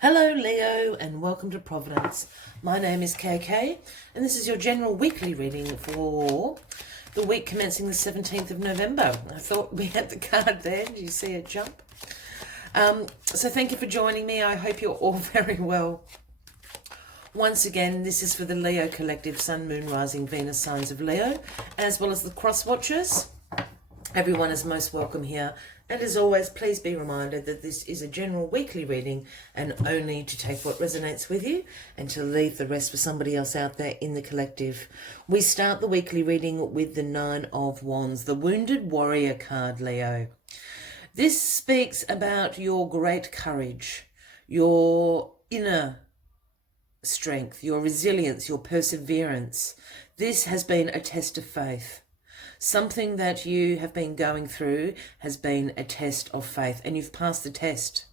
Hello Leo and welcome to Providence. My name is KK and this is your general weekly reading for the week commencing the 17th of November. I thought we had the card there. Did you see it jump? So thank you for joining me. I hope you're all very well. Once again, this is for the Leo Collective Sun, Moon, Rising, Venus signs of Leo, as well as the cross watchers. Everyone is most welcome here. And as always, please be reminded that this is a general weekly reading and only to take what resonates with you and to leave the rest for somebody else out there in the collective. We start the weekly reading with the Nine of Wands, the Wounded Warrior card, Leo. This speaks about your great courage, your inner strength, your resilience, your perseverance. This has been a test of faith. Something that you have been going through has been a test of faith, and you've passed the test.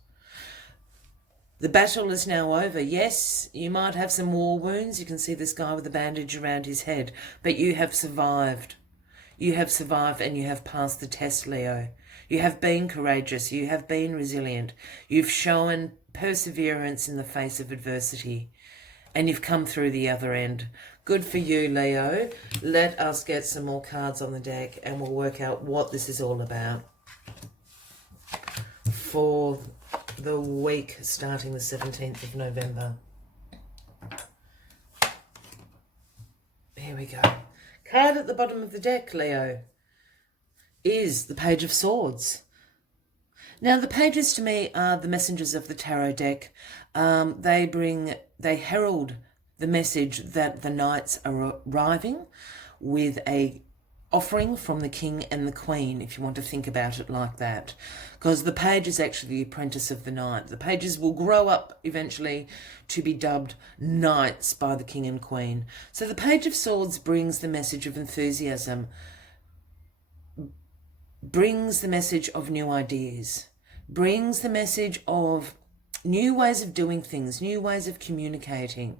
The battle is now over. Yes, you might have some war wounds. You can see this guy with a bandage around his head, but you have survived. You have survived and you have passed the test, Leo. You have been courageous. You have been resilient. You've shown perseverance in the face of adversity, and you've come through the other end. Good for you, Leo. Let us get some more cards on the deck and we'll work out what this is all about for the week starting the 17th of November. Here we go. Card at the bottom of the deck, Leo, is the Page of Swords. Now, the pages to me are the messengers of the tarot deck. They herald the message that the knights are arriving with a offering from the king and the queen, if you want to think about it like that. Because the page is actually the apprentice of the knight. The pages will grow up eventually to be dubbed knights by the king and queen. So the Page of Swords brings the message of enthusiasm, brings the message of new ideas, brings the message of new ways of doing things, new ways of communicating.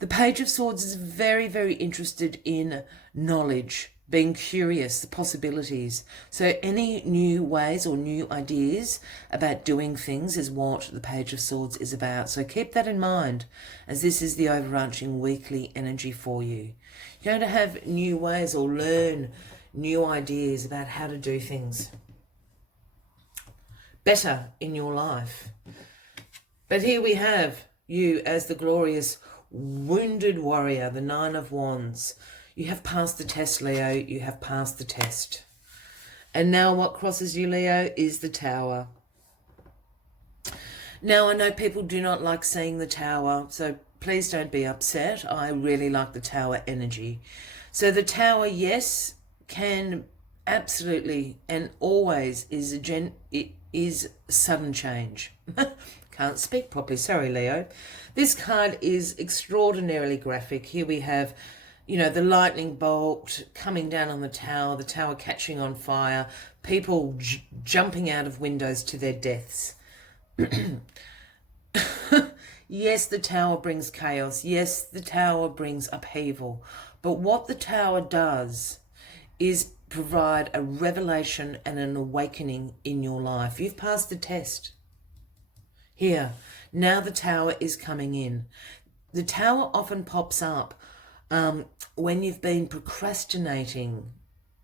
The Page of Swords is very, very interested in knowledge, being curious, the possibilities. So any new ways or new ideas about doing things is what the Page of Swords is about. So keep that in mind, as this is the overarching weekly energy for you. You're going to have new ways or learn new ideas about how to do things better in your life. But here we have you as the glorious Wounded Warrior, the Nine of Wands. You have passed the test, Leo. You have passed the test. And now what crosses you, Leo, is the Tower. Now, I know people do not like seeing the Tower, so please don't be upset. I really like the Tower energy. So the Tower, yes, can absolutely and always is sudden change. Can't speak properly. Sorry, Leo. This card is extraordinarily graphic. Here we have, the lightning bolt coming down on the tower catching on fire, people jumping out of windows to their deaths. Yes, the tower brings chaos. Yes, the tower brings upheaval. But what the tower does is provide a revelation and an awakening in your life. You've passed the test. Here, now the tower is coming in. The tower often pops up when you've been procrastinating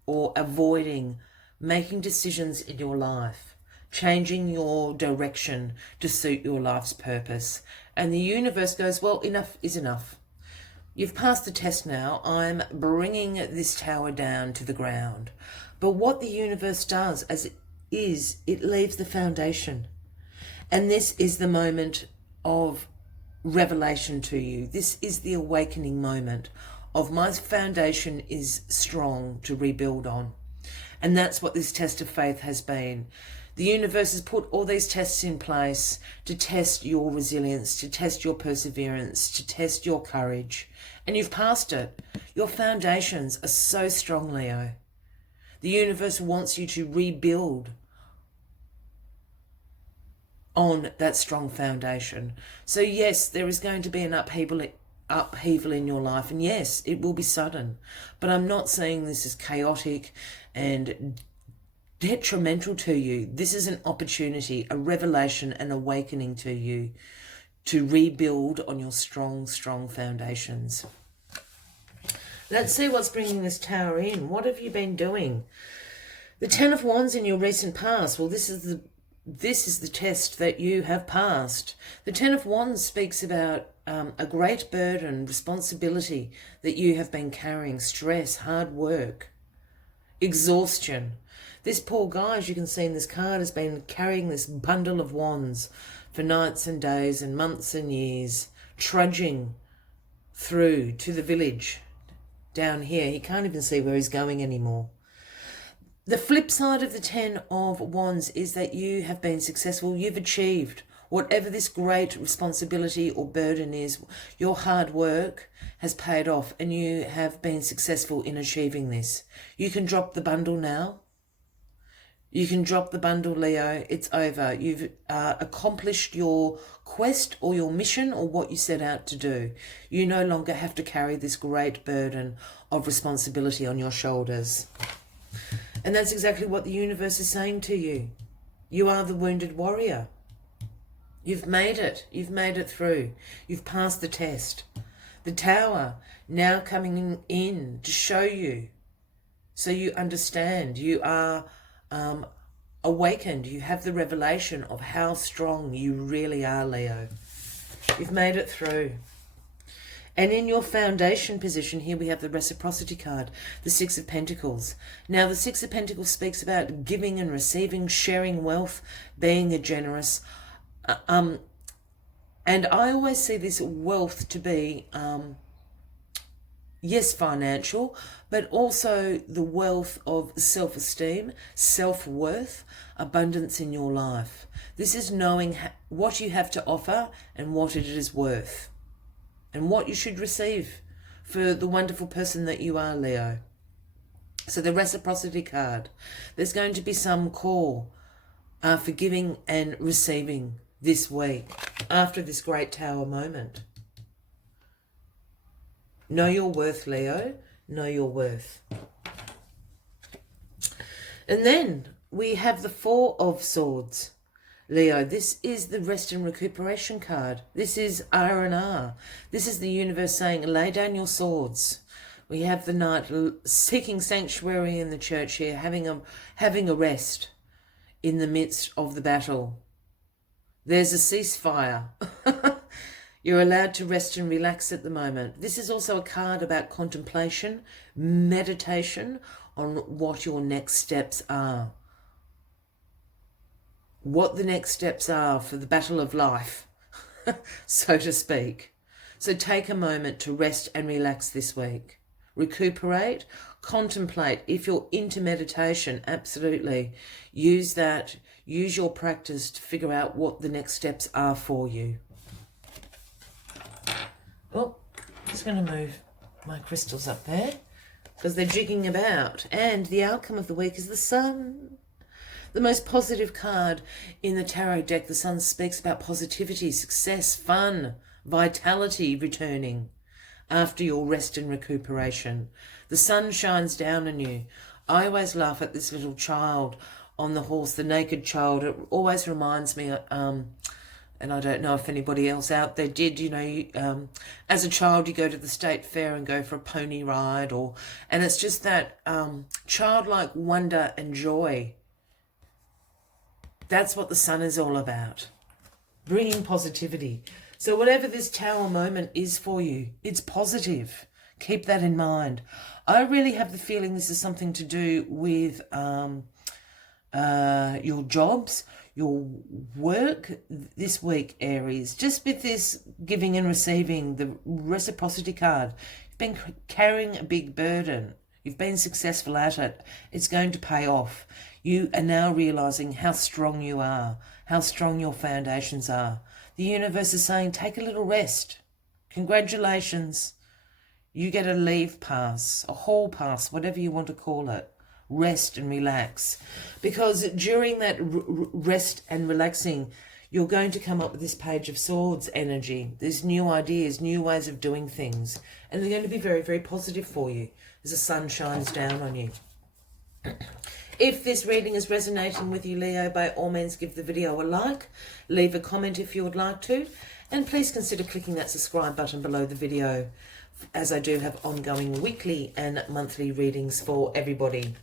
or avoiding making decisions in your life, changing your direction to suit your life's purpose. And the universe goes, well, enough is enough. You've passed the test now. I'm bringing this tower down to the ground. But what the universe does, as it is, it leaves the foundation. And this is the moment of revelation to you. This is the awakening moment of my foundation is strong to rebuild on. And that's what this test of faith has been. The universe has put all these tests in place to test your resilience, to test your perseverance, to test your courage. And you've passed it. Your foundations are so strong, Leo. The universe wants you to rebuild on that strong foundation. So yes, there is going to be an upheaval in your life, and yes, it will be sudden. But I'm not saying this is chaotic and detrimental to you. This is an opportunity, a revelation, an awakening to you to rebuild on your strong, strong foundations. Let's see what's bringing this Tower in. What have you been doing? The Ten of Wands in your recent past. Well, this is the test that you have passed. The Ten of Wands speaks about a great burden, responsibility that you have been carrying, stress, hard work, exhaustion. This poor guy, as you can see in this card, has been carrying this bundle of wands for nights and days and months and years, trudging through to the village down here. He can't even see where he's going anymore. The flip side of the Ten of Wands is that you have been successful. You've achieved whatever this great responsibility or burden is. Your hard work has paid off and you have been successful in achieving this. You can drop the bundle now. You can drop the bundle, Leo. It's over. You've accomplished your quest or your mission or what you set out to do. You no longer have to carry this great burden of responsibility on your shoulders. And that's exactly what the universe is saying to you. You are the wounded warrior. You've made it. You've made it through. You've passed the test. The Tower now coming in to show you so you understand. You are awakened. You have the revelation of how strong you really are, Leo. You've made it through. And in your foundation position here, we have the reciprocity card, the Six of Pentacles. Now, the Six of Pentacles speaks about giving and receiving, sharing wealth, being a generous. And I always see this wealth to be, yes, financial, but also the wealth of self-esteem, self-worth, abundance in your life. This is knowing what you have to offer and what it is worth, and what you should receive for the wonderful person that you are, Leo. So the reciprocity card, there's going to be some call for giving and receiving this week after this great Tower moment. Know your worth, Leo. Know your worth. And then we have the Four of Swords. Leo, this is the rest and recuperation card. This is R&R. This is the universe saying, lay down your swords. We have the Knight seeking sanctuary in the church here, having a rest in the midst of the battle. There's a ceasefire. You're allowed to rest and relax at the moment. This is also a card about contemplation, meditation on what your next steps are. What the next steps are for the battle of life, so to speak. So take a moment to rest and relax this week. Recuperate, contemplate. If you're into meditation, absolutely. Use that. Use your practice to figure out what the next steps are for you. Oh, just going to move my crystals up there because they're jigging about. And the outcome of the week is the Sun. The most positive card in the tarot deck. The Sun speaks about positivity, success, fun, vitality returning after your rest and recuperation. The sun shines down on you. I always laugh at this little child on the horse, the naked child. It always reminds me, and I don't know if anybody else out there did, you know, as a child you go to the state fair and go for a pony ride, and it's just that childlike wonder and joy. That's what the Sun is all about, bringing positivity. So whatever this Tower moment is for you, it's positive. Keep that in mind. I really have the feeling this is something to do with your jobs, your work this week, Aries. Just with this giving and receiving, the reciprocity card, you've been carrying a big burden. You've been successful at it. It's going to pay off. You are now realizing how strong you are, how strong your foundations are. The universe is saying, take a little rest. Congratulations. You get a leave pass, a hall pass, whatever you want to call it. Rest and relax. Because during that rest and relaxing, you're going to come up with this Page of Swords energy. There's new ideas, new ways of doing things. And they're going to be very, very positive for you as the sun shines down on you. If this reading is resonating with you, Leo, by all means give the video a like, leave a comment if you would like to, and please consider clicking that subscribe button below the video, as I do have ongoing weekly and monthly readings for everybody.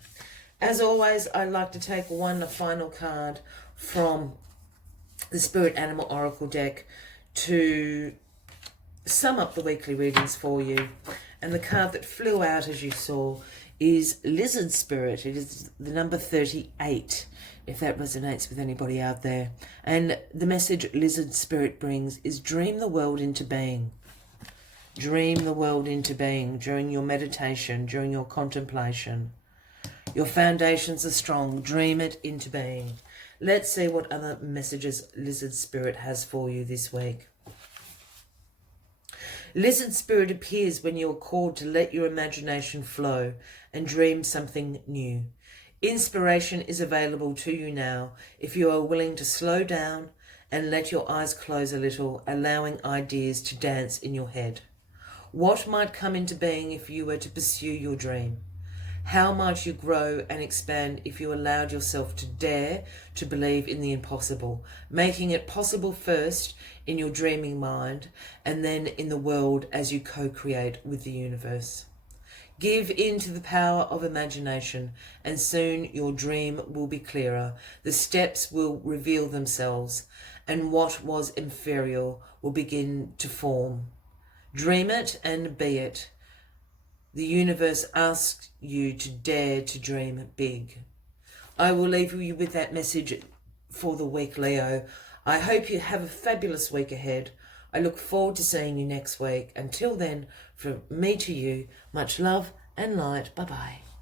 As always, I'd like to take one final card from the Spirit Animal Oracle deck to sum up the weekly readings for you. And the card that flew out, as you saw, is Lizard Spirit. It is the number 38, if that resonates with anybody out there. And the message Lizard Spirit brings is dream the world into being. Dream the world into being during your meditation, during your contemplation. Your foundations are strong. Dream it into being. Let's see what other messages Lizard Spirit has for you this week. Lizard Spirit appears when you are called to let your imagination flow and dream something new. Inspiration is available to you now if you are willing to slow down and let your eyes close a little, allowing ideas to dance in your head. What might come into being if you were to pursue your dream? How might you grow and expand if you allowed yourself to dare to believe in the impossible, making it possible first in your dreaming mind and then in the world as you co-create with the universe? Give in to the power of imagination, and soon your dream will be clearer. The steps will reveal themselves, and what was inferior will begin to form. Dream it and be it. The universe asks you to dare to dream big. I will leave you with that message for the week, Leo. I hope you have a fabulous week ahead. I look forward to seeing you next week. Until then, from me to you, much love and light. Bye-bye.